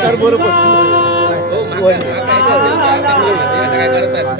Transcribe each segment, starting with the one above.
Sir बरोबर काय करतात?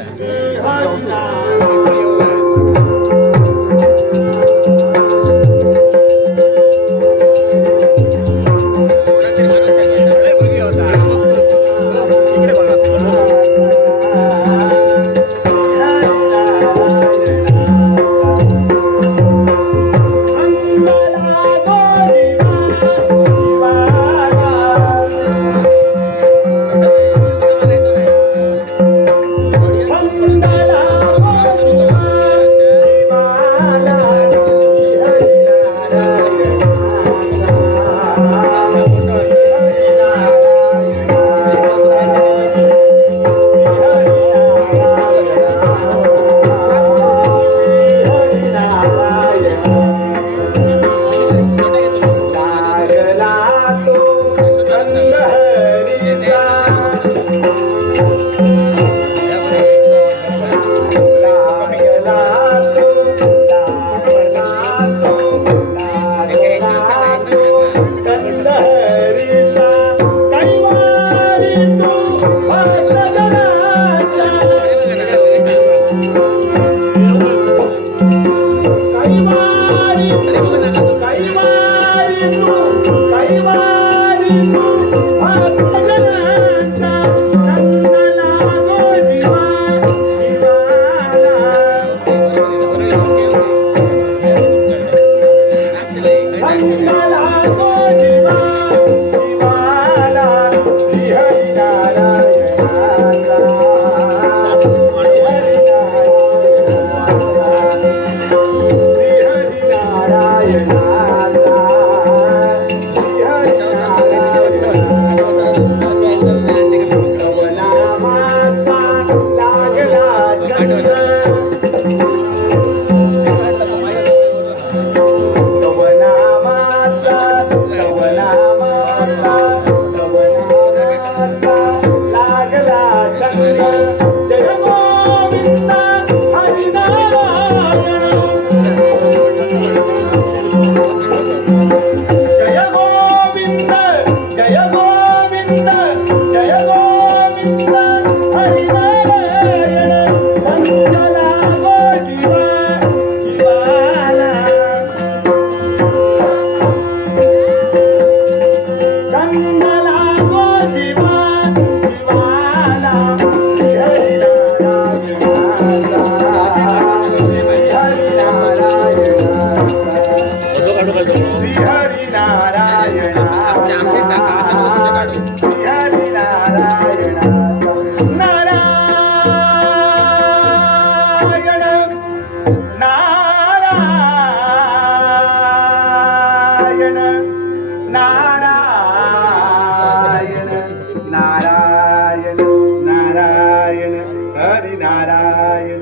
नारायण हरी नारायण.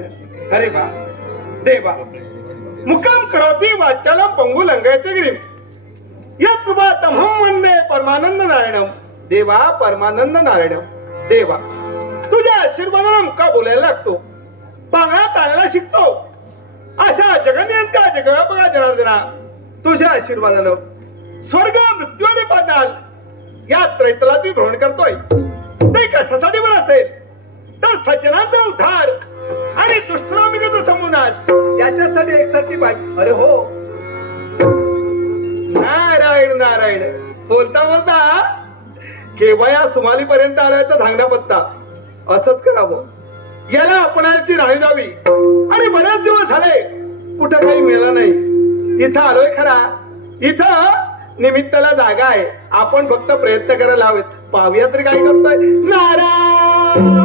हरे बा देवा. मुक्काम देवा. चला पंगू लंगयते गिरीम यत् तमहम वंदे परमानंद नारायणम. देवा परमानंद नारायणम. देवा. तुझ्या आशीर्वादाने मुक्का बोलायला लागतो. पांगळा ताणायला शिकतो. अशा जगनियंत्या बघा जनार्दना तुझ्या आशीर्वादानं स्वर्ग मृत्यू आणि पाताल या त्रैतलात मी भ्रमण करतोय. ते कशासाठी बरं असेल? सज्जनांचा उद्धार आणि दुष्टनामिकाचा संबोनाच याच्यासाठी एक सती पाहिजे अरे हो. नारायण नारायण. बोलता बोलता केव्हा या सुमाली पर्यंत आलाय तर धांगडा पत्ता असंच करावं. याला आपणाची राणी द्यावी. आणि बऱ्याच दिवस झाले कुठं काही मिळालं नाही. इथं आलोय खरा. इथं निमित्ताला जागा आहे. आपण फक्त प्रयत्न करायला हवेत. पाहूया तरी काय करतोय. नारायण!